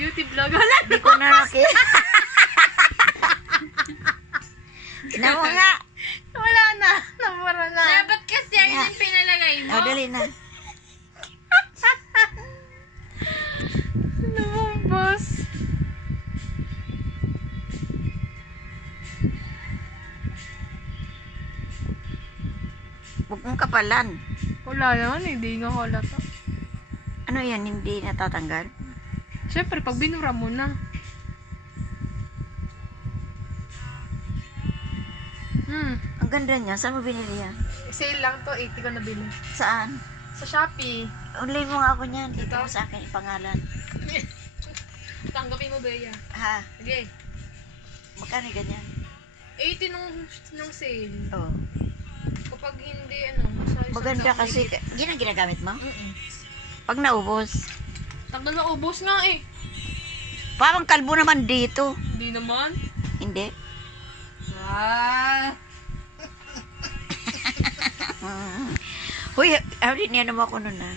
Beauty vlog. Wala. Hindi ko na nakita. Namu nga. Wala na. Namura na. Dapat kasi yan yung pinalagay mo. O, dali na. Ano mo, boss? Huwag mong kapalan. Wala naman. Hindi nga halata. Ano yan, hindi natatanggal? Siyempre, pag binura mo na. Ang ganda niya. Saan mo binili yan? Sale lang to. 80 ko nabili. Saan? Sa Shopee. Online mo nga ako niyan. Dito mo sa akin ipangalan. Tanggapin mo ba yan? Ha? Okay. Magkano ganyan? 80 nung sale. Oh. Kapag hindi, ano, nasa isang Maganda Shopee. kasi. Yan ang ginagamit mo? Mm-mm. Pag naubos. Tagal na ubos nga eh. Parang kalbo naman dito. Hindi naman. Hindi. Ah. Huy, ano din yan naman ako nun ah.